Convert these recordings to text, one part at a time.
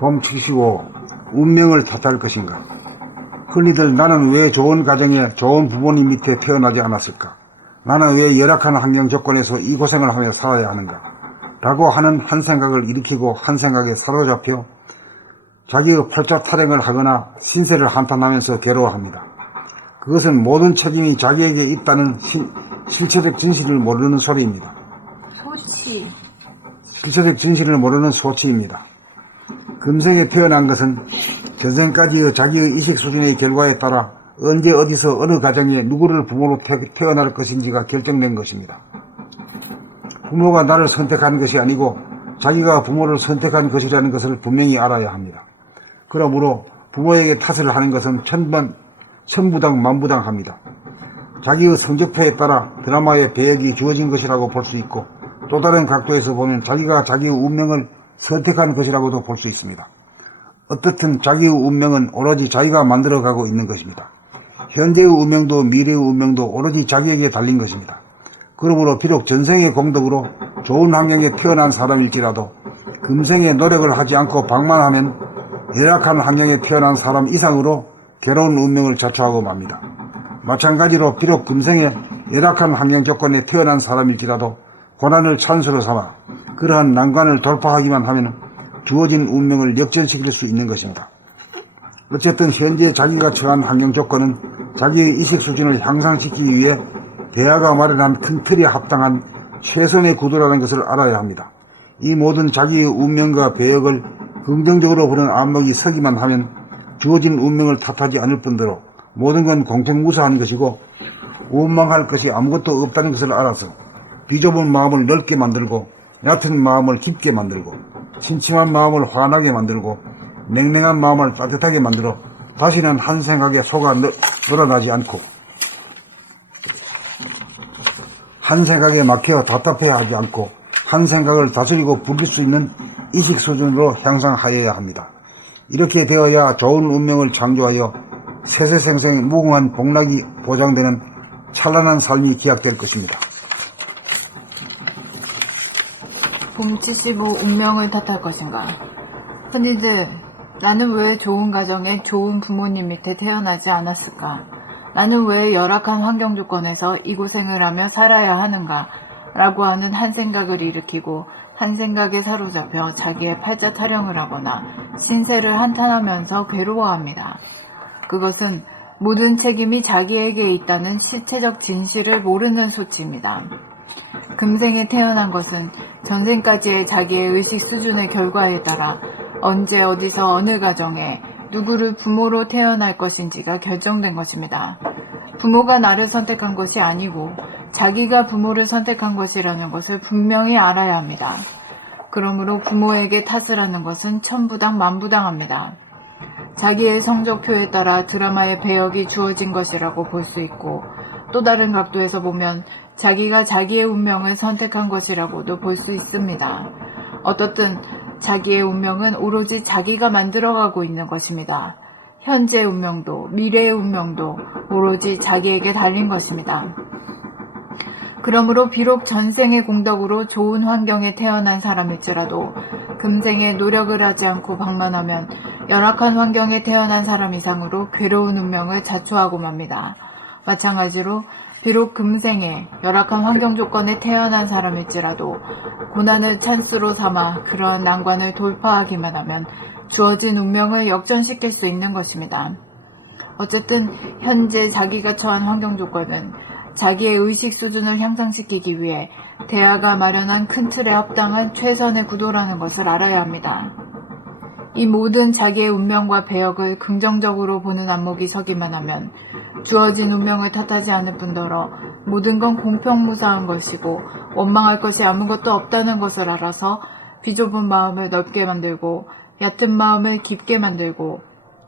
봄 75. 운명을 탓할 것인가? 흔히들 나는 왜 좋은 가정에 좋은 부모님 밑에 태어나지 않았을까? 나는 왜 열악한 환경 조건에서 이 고생을 하며 살아야 하는가? 라고 하는 한 생각을 일으키고 한 생각에 사로잡혀 자기의 팔자 타령을 하거나 신세를 한탄하면서 괴로워합니다. 그것은 모든 책임이 자기에게 있다는 실체적 진실을 모르는 소리입니다. 실체적 진실을 모르는 소치입니다. 금생에 태어난 것은 전생까지의 자기의 의식 수준의 결과에 따라 언제 어디서 어느 가정에 누구를 부모로 태어날 것인지가 결정된 것입니다. 부모가 나를 선택한 것이 아니고 자기가 부모를 선택한 것이라는 것을 분명히 알아야 합니다. 그러므로 부모에게 탓을 하는 것은 천부당 만부당합니다. 자기의 성적표에 따라 드라마의 배역이 주어진 것이라고 볼 수 있고 또 다른 각도에서 보면 자기가 자기의 운명을 선택한 것이라고도 볼 수 있습니다. 어떻든 자기의 운명은 오로지 자기가 만들어가고 있는 것입니다. 현재의 운명도 미래의 운명도 오로지 자기에게 달린 것입니다. 그러므로 비록 전생의 공덕으로 좋은 환경에 태어난 사람일지라도 금생에 노력을 하지 않고 방만하면 열악한 환경에 태어난 사람 이상으로 괴로운 운명을 자초하고 맙니다. 마찬가지로 비록 금생에 열악한 환경 조건에 태어난 사람일지라도 고난을 찬스로 삼아 그러한 난관을 돌파하기만 하면 주어진 운명을 역전시킬 수 있는 것입니다. 어쨌든 현재 자기가 처한 환경 조건은 자기의 의식 수준을 향상시키기 위해 대화가 마련한 큰 틀에 합당한 최선의 구도라는 것을 알아야 합니다. 이 모든 자기의 운명과 배역을 긍정적으로 보는 안목이 서기만 하면 주어진 운명을 탓하지 않을 뿐더러 모든 건 공평무사한 것이고 원망할 것이 아무것도 없다는 것을 알아서 비좁은 마음을 넓게 만들고 얕은 마음을 깊게 만들고 심심한 마음을 환하게 만들고 냉랭한 마음을 따뜻하게 만들어 다시는 한 생각에 속아 놀아나지 않고 한 생각에 막혀 답답해하지 않고 한 생각을 다스리고 부릴 수 있는 의식 수준으로 향상하여야 합니다. 이렇게 되어야 좋은 운명을 창조하여 세세생생 무궁한 복락이 보장되는 찬란한 삶이 기약될 것입니다. 봄 75 운명을 탓할 것인가? 흔히들 나는 왜 좋은 가정에 좋은 부모님 밑에 태어나지 않았을까? 나는 왜 열악한 환경 조건에서 이 고생을 하며 살아야 하는가? 라고 하는 한 생각을 일으키고 한 생각에 사로잡혀 자기의 팔자 타령을 하거나 신세를 한탄하면서 괴로워합니다. 그것은 모든 책임이 자기에게 있다는 실체적 진실을 모르는 소치입니다. 금생에 태어난 것은 전생까지의 자기의 의식 수준의 결과에 따라 언제 어디서 어느 가정에 누구를 부모로 태어날 것인지가 결정된 것입니다. 부모가 나를 선택한 것이 아니고 자기가 부모를 선택한 것이라는 것을 분명히 알아야 합니다. 그러므로 부모에게 탓을 하는 것은 천부당 만부당합니다. 자기의 성적표에 따라 드라마의 배역이 주어진 것이라고 볼 수 있고 또 다른 각도에서 보면 자기가 자기의 운명을 선택한 것이라고도 볼 수 있습니다. 어떻든 자기의 운명은 오로지 자기가 만들어가고 있는 것입니다. 현재의 운명도 미래의 운명도 오로지 자기에게 달린 것입니다. 그러므로 비록 전생의 공덕으로 좋은 환경에 태어난 사람일지라도 금생에 노력을 하지 않고 방만하면 열악한 환경에 태어난 사람 이상으로 괴로운 운명을 자초하고 맙니다. 마찬가지로 비록 금생에 열악한 환경 조건에 태어난 사람일지라도 고난을 찬스로 삼아 그러한 난관을 돌파하기만 하면 주어진 운명을 역전시킬 수 있는 것입니다. 어쨌든 현재 자기가 처한 환경 조건은 자기의 의식 수준을 향상시키기 위해 대화가 마련한 큰 틀에 합당한 최선의 구도라는 것을 알아야 합니다. 이 모든 자기의 운명과 배역을 긍정적으로 보는 안목이 서기만 하면 주어진 운명을 탓하지 않을 뿐더러 모든 건 공평무사한 것이고 원망할 것이 아무것도 없다는 것을 알아서 비좁은 마음을 넓게 만들고 얕은 마음을 깊게 만들고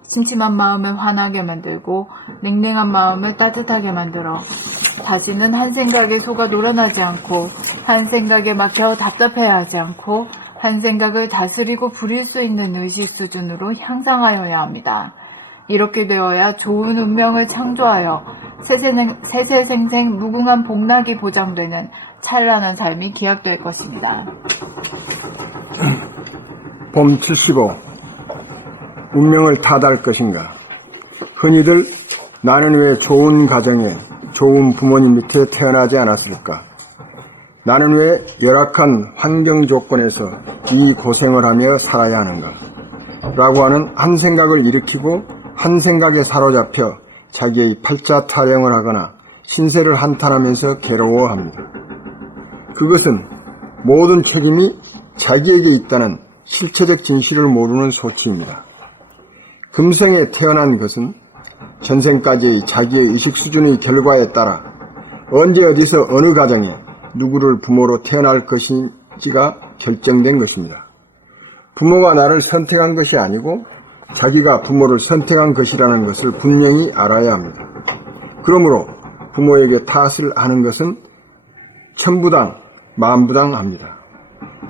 심심한 마음을 환하게 만들고 냉랭한 마음을 따뜻하게 만들어 다시는 한 생각에 속아 놀아나지 않고 한 생각에 막혀 답답해하지 않고 한 생각을 다스리고 부릴 수 있는 의식 수준으로 향상하여야 합니다. 이렇게 되어야 좋은 운명을 창조하여 세세생생 무궁한 복락이 보장되는 찬란한 삶이 기약될 것입니다. 봄 75. 운명을 탓할 것인가? 흔히들 나는 왜 좋은 가정에 좋은 부모님 밑에 태어나지 않았을까? 나는 왜 열악한 환경 조건에서 이 고생을 하며 살아야 하는가? 라고 하는 한 생각을 일으키고 한 생각에 사로잡혀 자기의 팔자 타령을 하거나 신세를 한탄하면서 괴로워합니다. 그것은 모든 책임이 자기에게 있다는 실체적 진실을 모르는 소치입니다. 금생에 태어난 것은 전생까지의 자기의 의식 수준의 결과에 따라 언제 어디서 어느 가정에 누구를 부모로 태어날 것인지가 결정된 것입니다. 부모가 나를 선택한 것이 아니고 자기가 부모를 선택한 것이라는 것을 분명히 알아야 합니다. 그러므로 부모에게 탓을 하는 것은 천부당, 만부당합니다.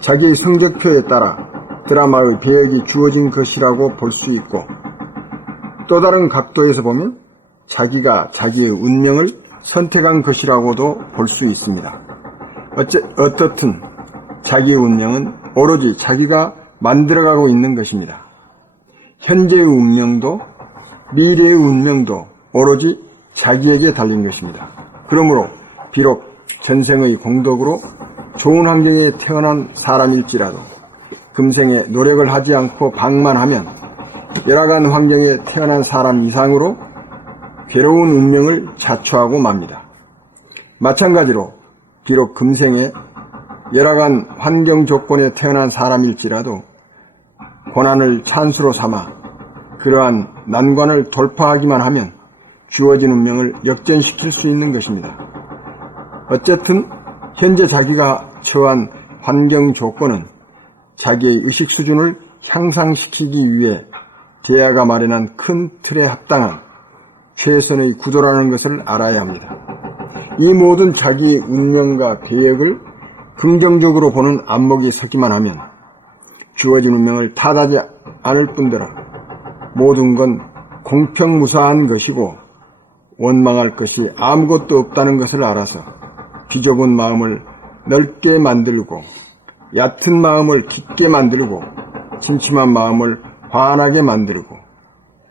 자기의 성적표에 따라 드라마의 배역이 주어진 것이라고 볼 수 있고 또 다른 각도에서 보면 자기가 자기의 운명을 선택한 것이라고도 볼 수 있습니다. 어떻든 자기의 운명은 오로지 자기가 만들어가고 있는 것입니다. 현재의 운명도 미래의 운명도 오로지 자기에게 달린 것입니다. 그러므로 비록 전생의 공덕으로 좋은 환경에 태어난 사람일지라도 금생에 노력을 하지 않고 방만하면 열악한 환경에 태어난 사람 이상으로 괴로운 운명을 자초하고 맙니다. 마찬가지로 비록 금생에 열악한 환경 조건에 태어난 사람일지라도 고난을 찬수로 삼아 그러한 난관을 돌파하기만 하면 주어진 운명을 역전시킬 수 있는 것입니다. 어쨌든 현재 자기가 처한 환경 조건은 자기의 의식 수준을 향상시키기 위해 대하가 마련한 큰 틀에 합당한 최선의 구도라는 것을 알아야 합니다. 이 모든 자기의 운명과 계획을 긍정적으로 보는 안목이 서기만 하면 주어진 운명을 탓하지 않을 뿐더러 모든 건 공평무사한 것이고 원망할 것이 아무것도 없다는 것을 알아서 비좁은 마음을 넓게 만들고 얕은 마음을 깊게 만들고 침침한 마음을 환하게 만들고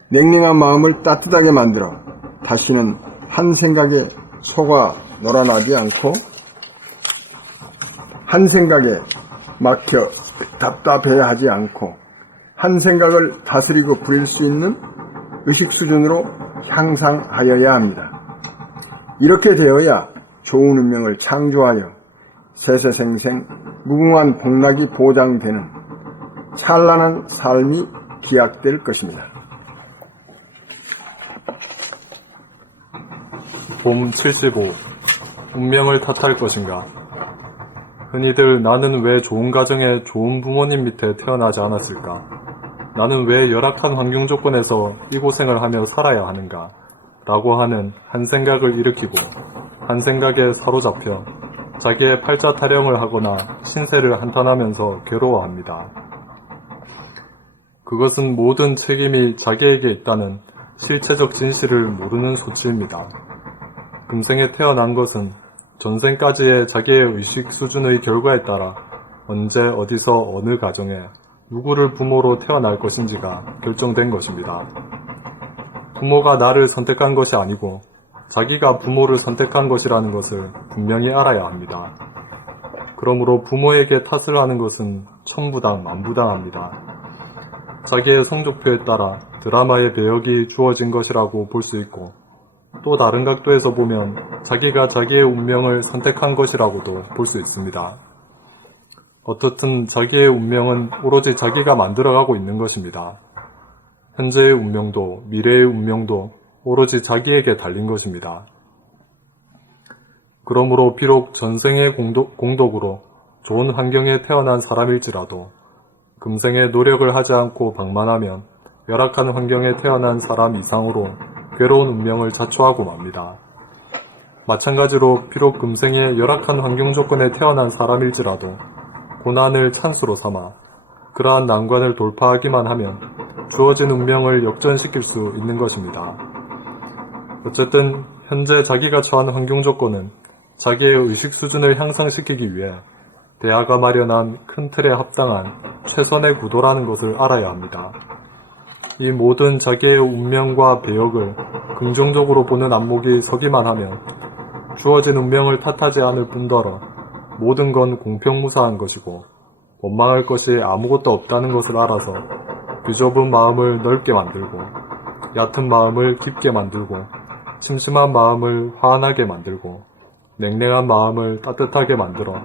냉랭한 마음을 따뜻하게 만들어 다시는 한 생각에 속아 놀아나지 않고 한 생각에 막혀 답답해하지 않고 한 생각을 다스리고 부릴 수 있는 의식 수준으로 향상하여야 합니다. 이렇게 되어야 좋은 운명을 창조하여 세세생생 무궁한 복락이 보장되는 찬란한 삶이 기약될 것입니다. 봄 75. 운명을 탓할 것인가? 흔히들 나는 왜 좋은 가정에 좋은 부모님 밑에 태어나지 않았을까? 나는 왜 열악한 환경 조건에서 이 고생을 하며 살아야 하는가? 라고 하는 한 생각을 일으키고 한 생각에 사로잡혀 자기의 팔자 타령을 하거나 신세를 한탄하면서 괴로워합니다. 그것은 모든 책임이 자기에게 있다는 실체적 진실을 모르는 소치입니다. 금생에 태어난 것은 전생까지의 자기의 의식 수준의 결과에 따라 언제 어디서 어느 가정에 누구를 부모로 태어날 것인지가 결정된 것입니다. 부모가 나를 선택한 것이 아니고 자기가 부모를 선택한 것이라는 것을 분명히 알아야 합니다. 그러므로 부모에게 탓을 하는 것은 천부당 만부당합니다. 자기의 성적표에 따라 드라마의 배역이 주어진 것이라고 볼 수 있고 또 다른 각도에서 보면 자기가 자기의 운명을 선택한 것이라고도 볼 수 있습니다. 어떻든 자기의 운명은 오로지 자기가 만들어가고 있는 것입니다. 현재의 운명도 미래의 운명도 오로지 자기에게 달린 것입니다. 그러므로 비록 전생의 공덕으로 좋은 환경에 태어난 사람일지라도 금생에 노력을 하지 않고 방만하면 열악한 환경에 태어난 사람 이상으로 괴로운 운명을 자초하고 맙니다. 마찬가지로 비록 금생에 열악한 환경 조건에 태어난 사람일지라도 고난을 찬수로 삼아 그러한 난관을 돌파하기만 하면 주어진 운명을 역전시킬 수 있는 것입니다. 어쨌든 현재 자기가 처한 환경 조건은 자기의 의식 수준을 향상시키기 위해 대하가 마련한 큰 틀에 합당한 최선의 구도라는 것을 알아야 합니다. 이 모든 자기의 운명과 배역을 긍정적으로 보는 안목이 서기만 하면 주어진 운명을 탓하지 않을 뿐더러 모든 건 공평무사한 것이고 원망할 것이 아무것도 없다는 것을 알아서 비좁은 마음을 넓게 만들고 얕은 마음을 깊게 만들고 침침한 마음을 환하게 만들고 냉랭한 마음을 따뜻하게 만들어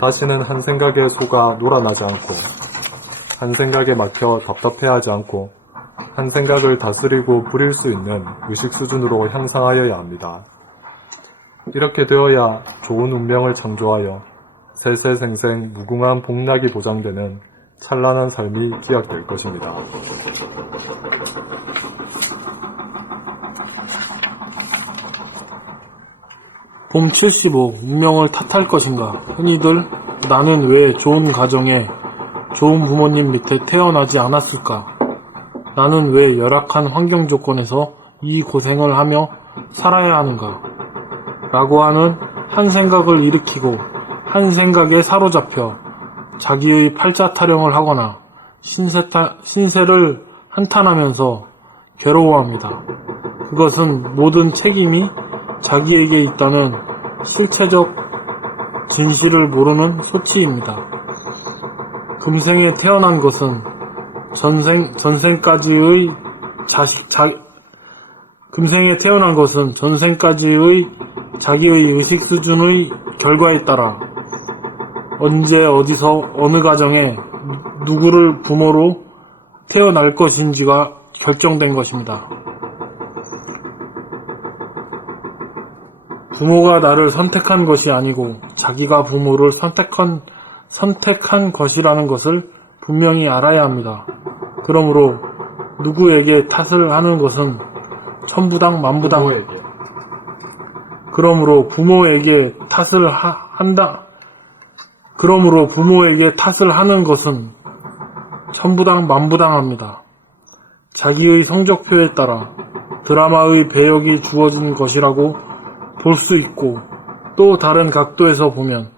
다시는 한 생각에 속아 놀아나지 않고 한 생각에 막혀 답답해하지 않고 한 생각을 다스리고 부릴 수 있는 의식 수준으로 향상하여야 합니다. 이렇게 되어야 좋은 운명을 창조하여 세세생생 무궁한 복락이 보장되는 찬란한 삶이 기약될 것입니다. 봄 75. 운명을 탓할 것인가? 흔히들 나는 왜 좋은 가정에 좋은 부모님 밑에 태어나지 않았을까? 나는 왜 열악한 환경 조건에서 이 고생을 하며 살아야 하는가? 라고 하는 한 생각을 일으키고 한 생각에 사로잡혀 자기의 팔자 타령을 하거나 신세를 한탄하면서 괴로워합니다. 그것은 모든 책임이 자기에게 있다는 실체적 진실을 모르는 소치입니다. 금생에 태어난 것은 전생까지의 자기의 의식 수준의 결과에 따라 언제 어디서 어느 가정에 누구를 부모로 태어날 것인지가 결정된 것입니다. 부모가 나를 선택한 것이 아니고 자기가 부모를 선택한 것이라는 것을 분명히 알아야 합니다. 그러므로 누구에게 탓을 하는 것은 천부당 만부당. 그러므로 부모에게 탓을 하는 것은 천부당 만부당합니다. 자기의 성적표에 따라 드라마의 배역이 주어진 것이라고 볼 수 있고 또 다른 각도에서 보면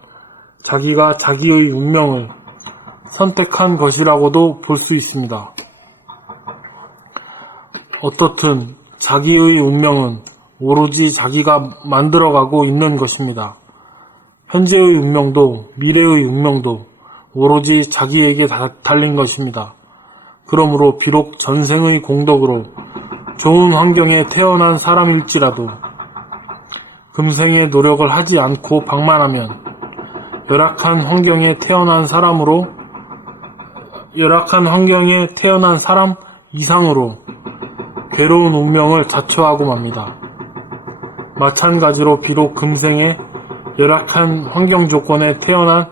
자기가 자기의 운명을 선택한 것이라고도 볼 수 있습니다. 어떻든 자기의 운명은 오로지 자기가 만들어가고 있는 것입니다. 현재의 운명도 미래의 운명도 오로지 자기에게 달린 것입니다. 그러므로 비록 전생의 공덕으로 좋은 환경에 태어난 사람일지라도 금생의 노력을 하지 않고 방만하면 열악한 환경에 태어난 사람 이상으로 괴로운 운명을 자초하고 맙니다. 마찬가지로 비록 금생에 열악한 환경 조건에 태어난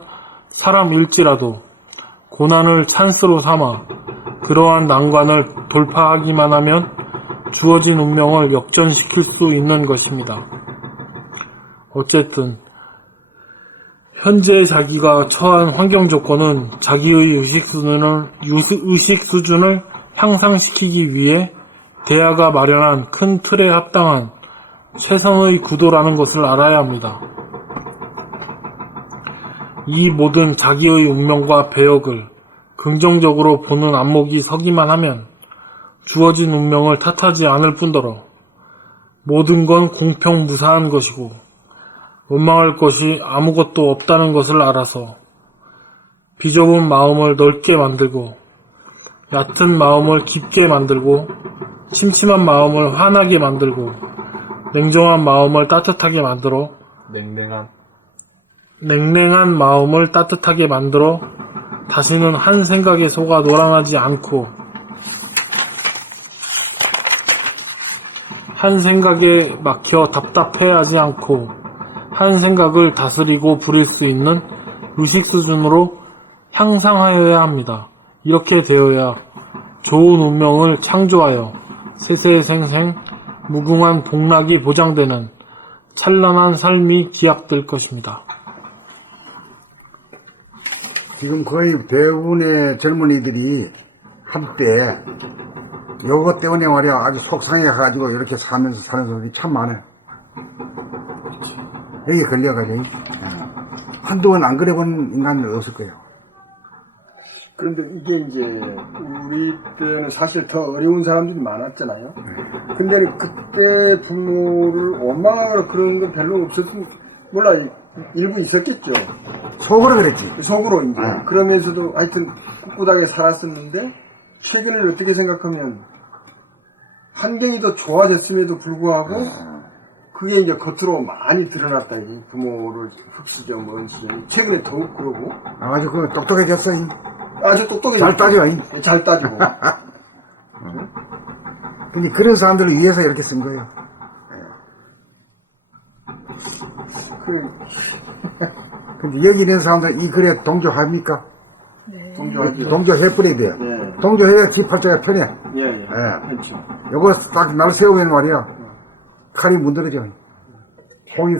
사람일지라도 고난을 찬스로 삼아 그러한 난관을 돌파하기만 하면 주어진 운명을 역전시킬 수 있는 것입니다. 어쨌든 현재 자기가 처한 환경 조건은 자기의 의식 수준을 향상시키기 위해 대하가 마련한 큰 틀에 합당한 최선의 구도라는 것을 알아야 합니다. 이 모든 자기의 운명과 배역을 긍정적으로 보는 안목이 서기만 하면 주어진 운명을 탓하지 않을 뿐더러 모든 건 공평무사한 것이고 원망할 것이 아무것도 없다는 것을 알아서 비좁은 마음을 넓게 만들고 얕은 마음을 깊게 만들고 침침한 마음을 환하게 만들고 냉정한 마음을 따뜻하게 만들어 냉랭한 마음을 따뜻하게 만들어 다시는 한 생각에 속아 놀아나지 않고 한 생각에 막혀 답답해하지 않고 한 생각을 다스리고 부릴 수 있는 의식 수준으로 향상하여야 합니다. 이렇게 되어야 좋은 운명을 창조하여 세세생생 무궁한 복락이 보장되는 찬란한 삶이 기약될 것입니다. 지금 거의 대부분의 젊은이들이 한때 요것 때문에 말이야 아주 속상해가지고 이렇게 사는 사람들이 참 많아요. 여기 걸려가지고 한두 번 안 그래본 인간은 없을 거예요. 그런데 이게 이제 우리 때는 사실 더 어려운 사람들이 많았잖아요. 근데 그때 부모를 원망하거나 그런 건 별로 없었으면 몰라 일부 있었겠죠. 속으로 그랬지. 속으로 이제 그러면서도 하여튼 꿋꿋하게 살았었는데 최근을 어떻게 생각하면 환경이 더 좋아졌음에도 불구하고 그게 이제 겉으로 많이 드러났다. 이 부모를 흡수죠, 뭔지. 최근에 더욱 그러고. 아주 그 똑똑해졌어. 아주 똑똑해. 잘 따져. 잘 따지고. 근데 그런 사람들을 위해서 이렇게 쓴 거예요. 근데 여기 있는 사람들 이 글에 동조합니까? 동조하죠. 동조해버려야 돼요. 예. 동조해야 뒷팔자가 편해. 예. 예. 그렇죠. 요거 딱 날 세우면 말이야. 칼이 문드러져.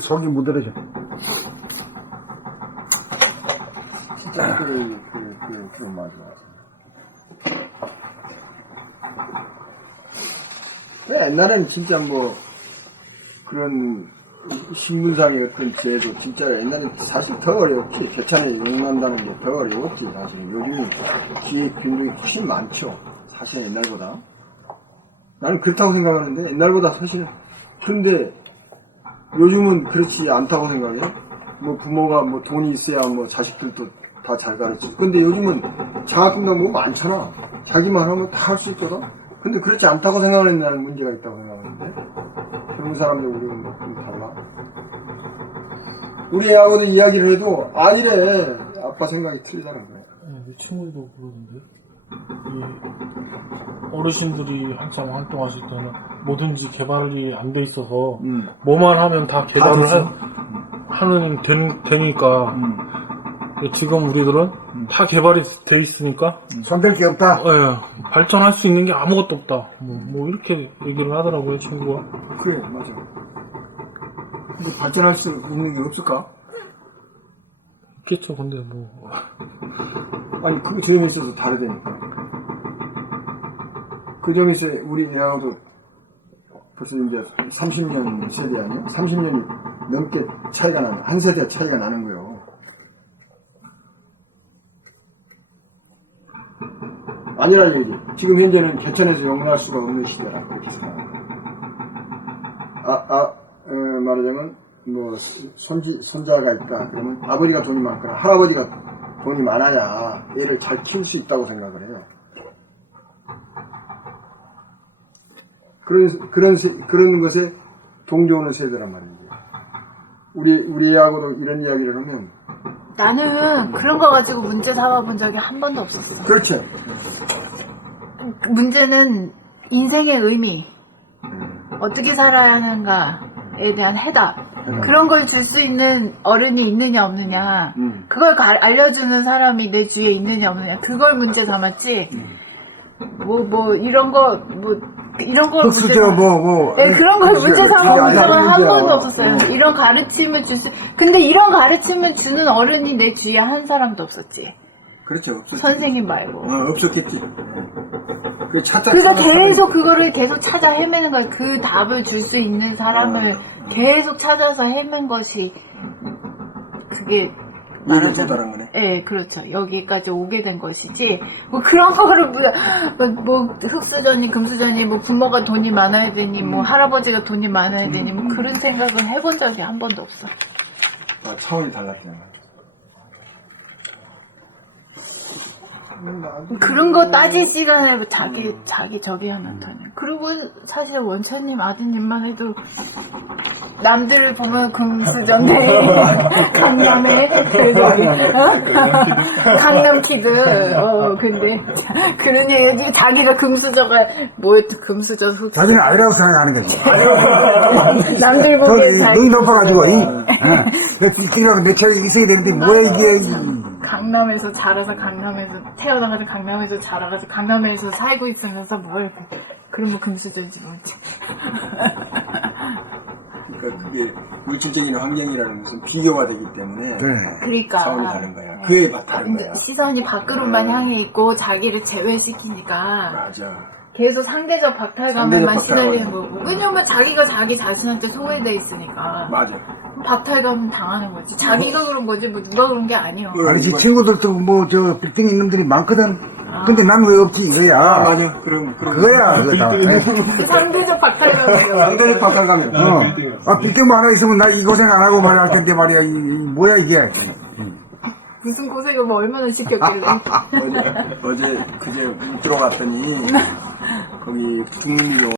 속이 문드러져. 진짜 맞아. 옛날에는 진짜 뭐 그런 신문상의 어떤 제도 진짜 옛날에 사실 더 어렵지. 개천에 용난다는 게 더 어려웠지 사실. 요즘 기획 빈둥이 훨씬 많죠. 사실 옛날보다. 나는 그렇다고 생각하는데 옛날보다 사실. 근데 요즘은 그렇지 않다고 생각해. 뭐 부모가 뭐 돈이 있어야 뭐 자식들도 다 잘 가르치고. 근데 요즘은 장학금도 뭐 많잖아. 자기만 하면 다 할 수 있거든. 근데 그렇지 않다고 생각하는 나는 문제가 있다고 생각하는데. 젊은 사람들 우리는 좀 달라. 우리 애하고도 이야기를 해도 아니래. 아빠 생각이 틀리다는 거야. 이 친구도 그러는데 이 어르신들이 한참 활동하실 때는 뭐든지 개발이 안 돼 있어서 뭐만 하면 다 개발을 하는 되니까 지금 우리들은 다 개발이 돼 있으니까 손댈 게 없다. 예, 발전할 수 있는 게 아무것도 없다. 뭐 이렇게 얘기를 하더라고요, 친구가. 그래, 맞아. 근데 발전할 수 있는 게 없을까? 있겠죠, 근데 뭐. 아니, 그 점에 있어서 다르다니까. 그 점에서 우리 애하고도 벌써 이제 30년 세대 아니야? 30년이 넘게 차이가 나는, 한 세대 차이가 나는 거예요. 아니라 얘기. 지금 현재는 개천에서 영원할 수가 없는 시대라, 그렇게 생각합니다. 말하자면, 뭐, 손자가 있다. 그러면 아버지가 돈이 많거나 할아버지가 돈이 많아야 애를 잘 키울 수 있다고 생각을 해요. 그런 것에 동조하는 세대란 말이죠. 우리 애하고도 이런 이야기를 하면. 나는 그런 거 가지고 문제 삼아본 적이 한 번도 없었어. 그렇죠. 문제는 인생의 의미, 어떻게 살아야 하는가에 대한 해답, 그런 걸 줄 수 있는 어른이 있느냐 없느냐, 그걸 알려주는 사람이 내 주위에 있느냐 없느냐, 그걸 문제 삼았지. 이런 거 흑수저 네, 그런 걸 문제 삼아본 적은 한 번도 없었어요. 이런 가르침을 근데 이런 가르침을 주는 어른이 내 주위에 한 사람도 없었지. 그렇죠. 없었지. 선생님 말고. 없었겠지. 그래서 계속 그거를 계속 찾아 헤매는 거예요. 그 답을 줄 수 있는 사람을 계속 찾아서 헤맨 것이 그게 말하자면 거네. 네, 그렇죠. 여기까지 오게 된 것이지. 뭐 그런 거를 뭐 흑수저니 금수저니 뭐 부모가 돈이 많아야 되니 뭐 할아버지가 돈이 많아야 되니 뭐 그런 생각은 해본 적이 한 번도 없어. 차원이 달랐구나. 그런 거 따질 시간에 자기 저기 하나 타네. 그리고 사실 원천님 아드님만 해도 남들을 보면 금수저인데 강남에 저기 강남키드 근데 그런 얘기 자기가 금수저가 뭐였든 금수저 흑수저 자기는 아니라고 생각하는 거지. 남들 보기엔 자기 눈이 높아가지고 이라고 내 차례 있어야 되는데 뭐야 이게. 강남에서 자라서 강남에서 태어나가지고 강남에서 자라가지고 강남에서 살고 있으면서 뭘 그러면 금수저인지 모르지. 그러니까 그게 물질적인 환경이라는 것은 비교가 되기 때문에 그러니까 차원이 다른 거야. 그게 다른 거야. 시선이 밖으로만 향해 있고 자기를 제외시키니까 맞아. 계속 상대적 박탈감에만 상대적 시달리는 박탈감. 거고. 왜냐면 자기가 자기 자신한테 소외돼 있으니까. 맞아. 박탈감 당하는 거지. 자기가 그런 거지 뭐 누가 그런 게 아니요. 아니, 지 친구들도 뭐, 저, 빌딩 있는 놈들이 많거든. 근데 난 왜 없지, 이거야. 맞아. 그럼. 그거야, 그거 다. 그 상대적 박탈감이죠. 상대적 박탈감이야. 빌딩 뭐 하나 있으면 나 이 고생 안 하고 말이야 할 텐데 말이야. 뭐야, 이게. 무슨 고생을 뭐 얼마나 시켰길래. 어제 그제 들어갔더니 거기 중미로